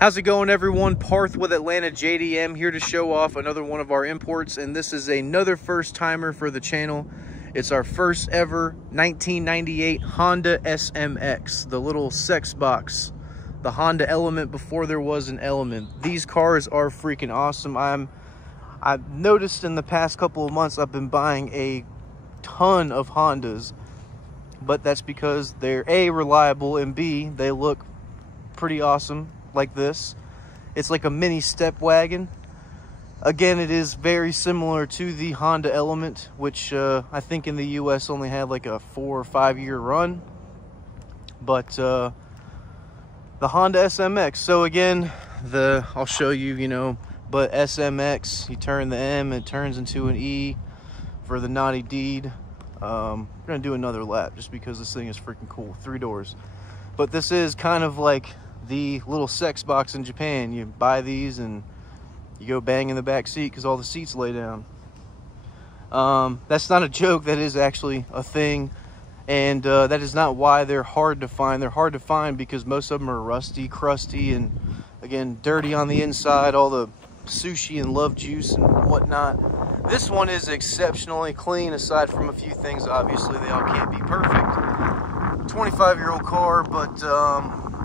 How's it going, everyone? Parth with ATL JDM here to show off another one of our imports, and this is another first timer for the channel. It's our first ever 1998 Honda SMX, the little sex box, the Honda Element before there was an Element. These cars are freaking awesome. I've noticed in the past couple of months I've been buying a ton of Hondas, but that's because they're A, reliable, and B, they look pretty awesome. Like this, it's like a mini step wagon. Again, it is very similar to the Honda Element, which I think in the US only had like a 4 or 5 year run, but the Honda SMX. So again, I'll show you, but SMX, you turn the M, it turns into an E for the naughty deed. We're gonna do another lap just because this thing is freaking cool. 3 doors, but this is kind of like the little sex box in Japan. You buy these and you go bang in the back seat because all the seats lay down. That's not a joke. That is actually a thing, and that is not why they're hard to find. They're hard to find because most of them are rusty, crusty, and again, dirty on the inside, all the sushi and love juice and whatnot. This one is exceptionally clean, aside from a few things. Obviously, they all can't be perfect. 25-year-old car, but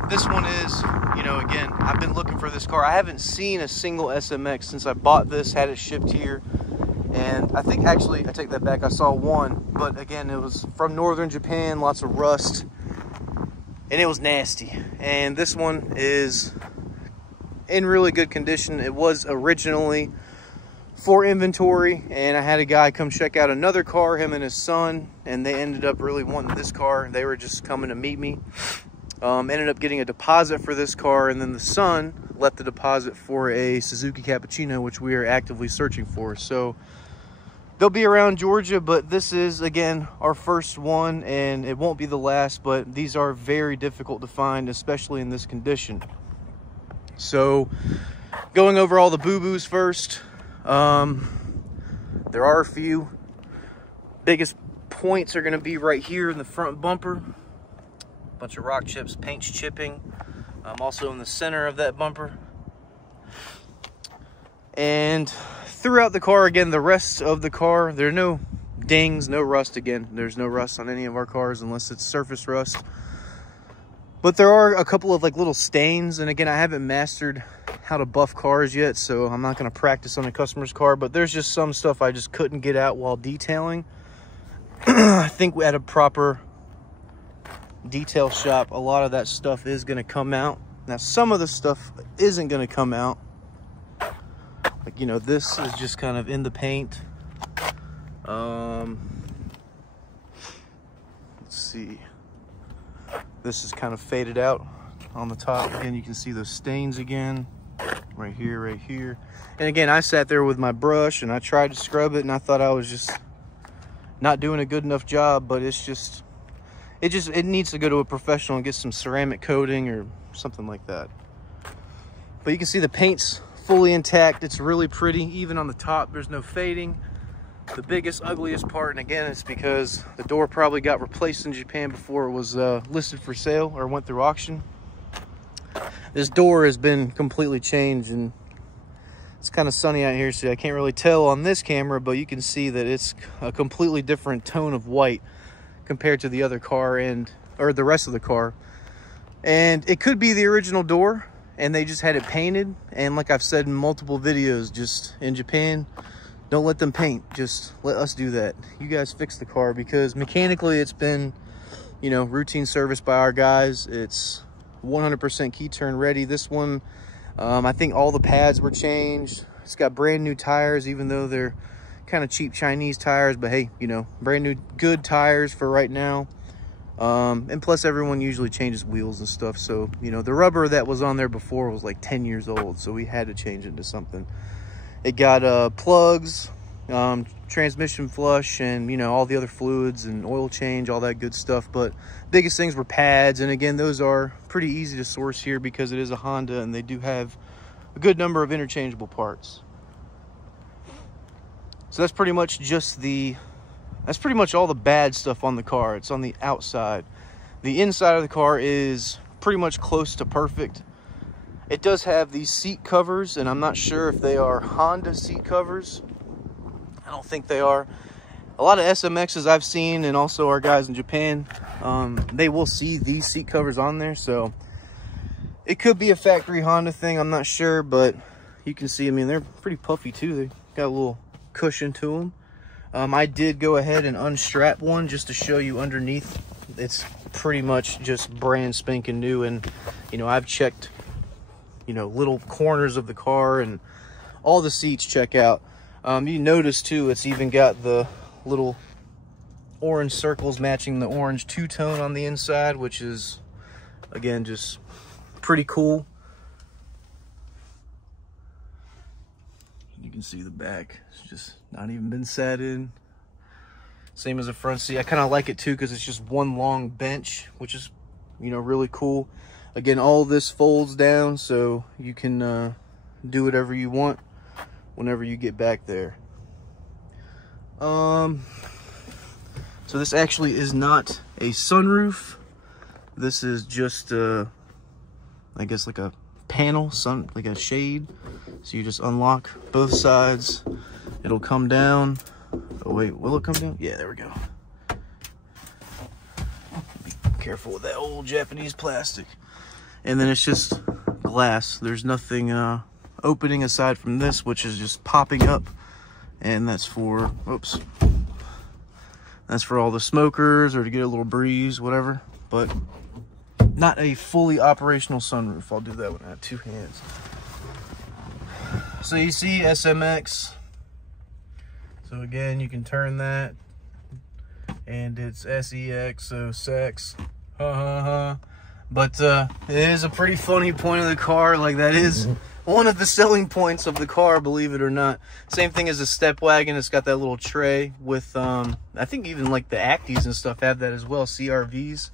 this one is, again, I've been looking for this car. I haven't seen a single SMX since I bought this, had it shipped here. And I think, actually, I take that back, I saw one. But again, it was from northern Japan, lots of rust. And it was nasty. And this one is in really good condition. It was originally for inventory. And I had a guy come check out another car, him and his son. And they ended up really wanting this car. They were just coming to meet me. Ended up getting a deposit for this car, and then the son left the deposit for a Suzuki Cappuccino, which we are actively searching for. So they'll be around Georgia, but this is, again, our first one, and it won't be the last, but these are very difficult to find, especially in this condition. So going over all the boo-boos first, there are a few. Biggest points are going to be right here in the front bumper. Bunch of rock chips, paint's chipping. Also in the center of that bumper. And throughout the car, again, the rest of the car, there are no dings, no rust. Again, there's no rust on any of our cars unless it's surface rust. But there are a couple of like little stains. And again, I haven't mastered how to buff cars yet, so I'm not going to practice on a customer's car. But there's just some stuff I just couldn't get out while detailing. I think we had a proper detail shop, a lot of that stuff is going to come out. Now some of the stuff isn't going to come out, like this is just kind of in the paint. Let's see, this is kind of faded out on the top. Again, you can see those stains again right here, and again, I sat there with my brush and I tried to scrub it, and I thought I was just not doing a good enough job, but it needs to go to a professional and get some ceramic coating or something like that. But you can see the paint's fully intact. It's really pretty. Even on the top, there's no fading. The biggest, ugliest part, and again, it's because the door probably got replaced in Japan before it was listed for sale or went through auction. This door has been completely changed, and it's kind of sunny out here, so I can't really tell on this camera, but you can see that it's a completely different tone of white compared to the other car or the rest of the car. And it could be the original door and they just had it painted. And like I've said in multiple videos, just in Japan, don't let them paint, just let us do that. You guys fix the car, because mechanically it's been routine service by our guys. It's 100% key turn ready. This one, I think all the pads were changed. It's got brand new tires, even though they're kind of cheap Chinese tires, but hey, brand new good tires for right now. And plus everyone usually changes wheels and stuff, so the rubber that was on there before was like 10 years old, so we had to change it into something. It got plugs, transmission flush, and all the other fluids and oil change, all that good stuff. But biggest things were pads, and again, those are pretty easy to source here because it is a Honda and they do have a good number of interchangeable parts. So that's pretty much all the bad stuff on the car. It's on the outside. The inside of the car is pretty much close to perfect. It does have these seat covers, and I'm not sure if they are Honda seat covers. I don't think they are. A lot of SMXs I've seen, and also our guys in Japan, they will see these seat covers on there, so it could be a factory Honda thing, I'm not sure, but you can see, I mean, they're pretty puffy too. They got a little cushion to them. I did go ahead and unstrap one just to show you underneath. It's pretty much just brand spanking new, and you know, I've checked, you know, little corners of the car, and all the seats check out. You notice too, it's even got the little orange circles matching the orange two-tone on the inside, which is, again, just pretty cool. You can see the back, it's just not even been sat in. Same as the front seat. I kind of like it too because it's just one long bench, which is, you know, really cool. Again, all this folds down, so you can do whatever you want whenever you get back there. So this actually is not a sunroof. This is just I guess like a panel, like a shade. So you just unlock both sides. It'll come down. Oh wait, will it come down? Yeah, there we go. Be careful with that old Japanese plastic. And then it's just glass. There's nothing opening aside from this, which is just popping up. And that's for, oops, that's for all the smokers or to get a little breeze, whatever. But not a fully operational sunroof. I'll do that one. I have two hands. So you see SMX. So again, you can turn that. And it's SEX, so sex. Ha ha ha. But it is a pretty funny point of the car. Like, that is one of the selling points of the car, believe it or not. Same thing as a step wagon. It's got that little tray with, I think even like the Acties and stuff have that as well, CRVs.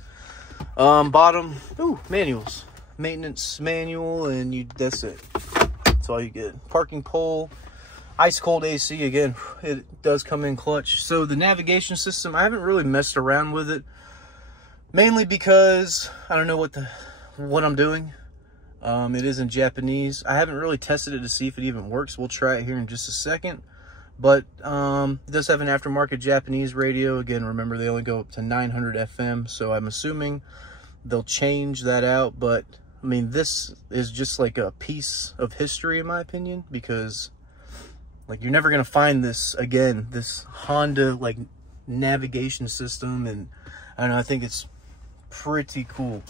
Bottom, ooh, manuals. Maintenance manual, and that's it. That's all you get. Parking pole, ice cold AC. Again, it does come in clutch. So the navigation system, I haven't really messed around with it. Mainly because I don't know what I'm doing. It is in Japanese. I haven't really tested it to see if it even works. We'll try it here in just a second. But it does have an aftermarket Japanese radio. Again, remember, they only go up to 900 FM. So I'm assuming they'll change that out. But, I mean, this is just like a piece of history, in my opinion. Because, like, you're never going to find this, again, this Honda, like, navigation system. And, I don't know, I think it's pretty cool.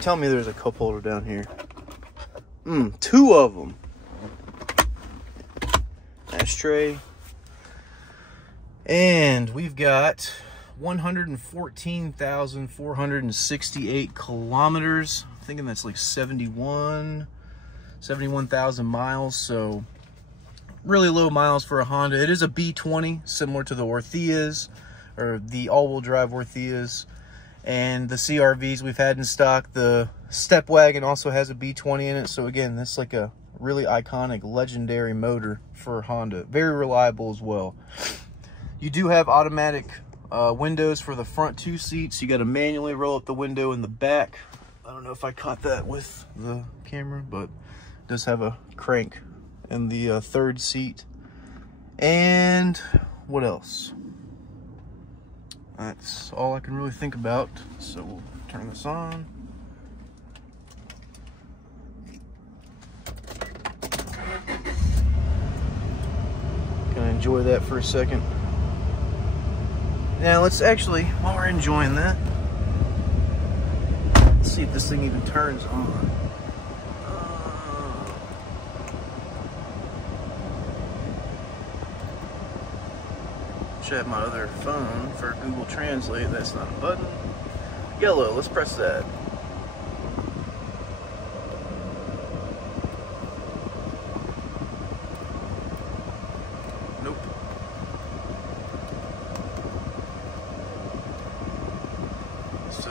Tell me there's a cup holder down here. Two of them. Ashtray. And we've got 114,468 kilometers. I'm thinking that's like 71,000 miles. So really low miles for a Honda. It is a B20, similar to the Ortheas, or the all-wheel drive Ortheas. And the CRVs we've had in stock. The step wagon also has a B20 in it. So again, that's like a really iconic, legendary motor for Honda. Very reliable as well. You do have automatic windows for the front two seats. You got to manually roll up the window in the back. I don't know if I caught that with the camera, but it does have a crank in the third seat. And what else? That's all I can really think about. So we'll turn this on. Gonna enjoy that for a second. Now let's actually, while we're enjoying that, let's see if this thing even turns on. Should have my other phone for Google Translate. That's not a button. Yellow, let's press that. Nope. So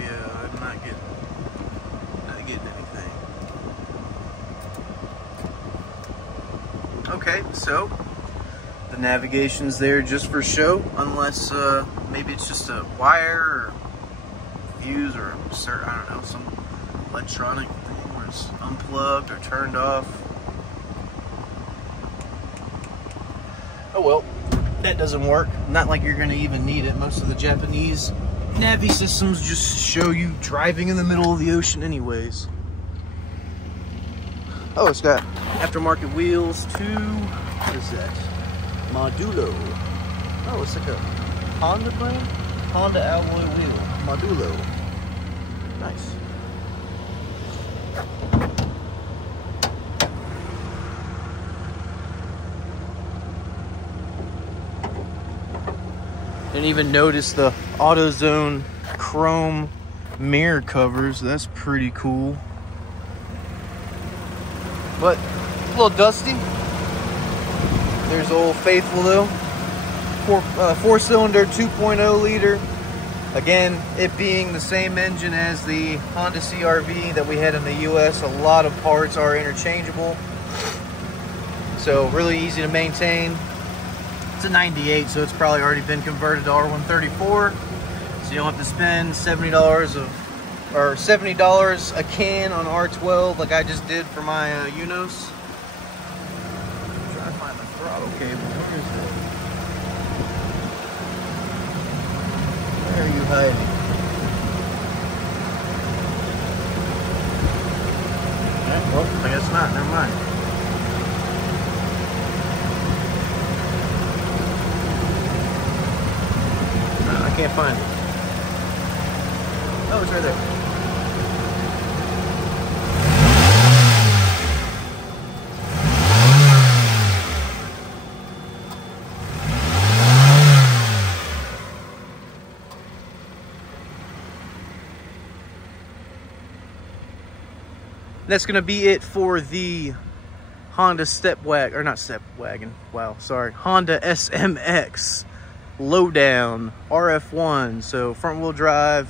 yeah, I'm not getting anything. Okay, so the navigation's there just for show, unless maybe it's just a wire or fuse or I don't know, some electronic thing where it's on unplugged or turned off. Oh well, that doesn't work. Not like you're gonna even need it. Most of the Japanese Navi systems just show you driving in the middle of the ocean anyways. Oh, it's got aftermarket wheels too. What is that? Modulo. Oh, it's like a Honda brand? Honda alloy wheel. Modulo. Nice. Didn't even notice the AutoZone chrome mirror covers. That's pretty cool. But a little dusty. There's Old Faithful though. Four-cylinder, 2.0 liter. Again, it being the same engine as the Honda CR-V that we had in the US, a lot of parts are interchangeable. So really easy to maintain. It's a 98, so it's probably already been converted to R134. So you don't have to spend $70 a can on R12 like I just did for my Unos. I'm trying to find the throttle cable. Where is it? Where are you hiding? Okay, well, I guess not. Never mind. No, I can't find it. Oh, it's right there. That's gonna be it for the Honda Honda SMX Lowdown RF1. So front wheel drive,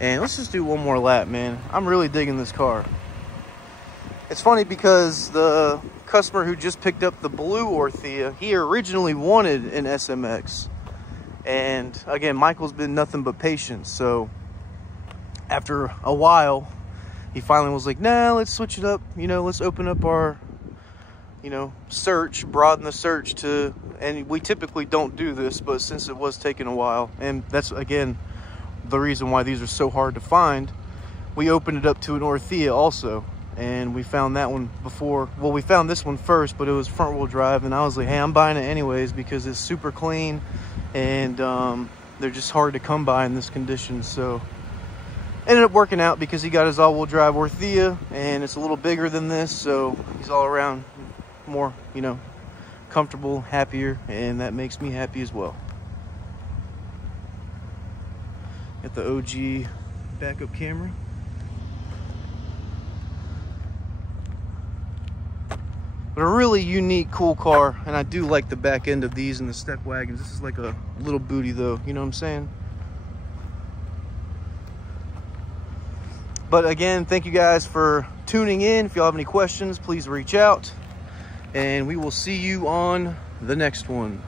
and let's just do one more lap, man. I'm really digging this car. It's funny because the customer who just picked up the blue Orthea, he originally wanted an SMX, and again, Michael's been nothing but patient. So after a while, he finally was like, nah, let's switch it up. You know, let's open up our, you know, search, broaden the search to, and we typically don't do this, but since it was taking a while, and that's, again, the reason why these are so hard to find, we opened it up to an Orthea also, and we found that one before. Well, we found this one first, but it was front wheel drive, and I was like, hey, I'm buying it anyways because it's super clean, and they're just hard to come by in this condition. So ended up working out because he got his all-wheel drive Orthea, and it's a little bigger than this, so he's all around more, you know, comfortable, happier, and that makes me happy as well. Got the OG backup camera. But a really unique, cool car, and I do like the back end of these and the step wagons. This is like a little booty though, you know what I'm saying? But again, thank you guys for tuning in. If y'all have any questions, please reach out, and we will see you on the next one.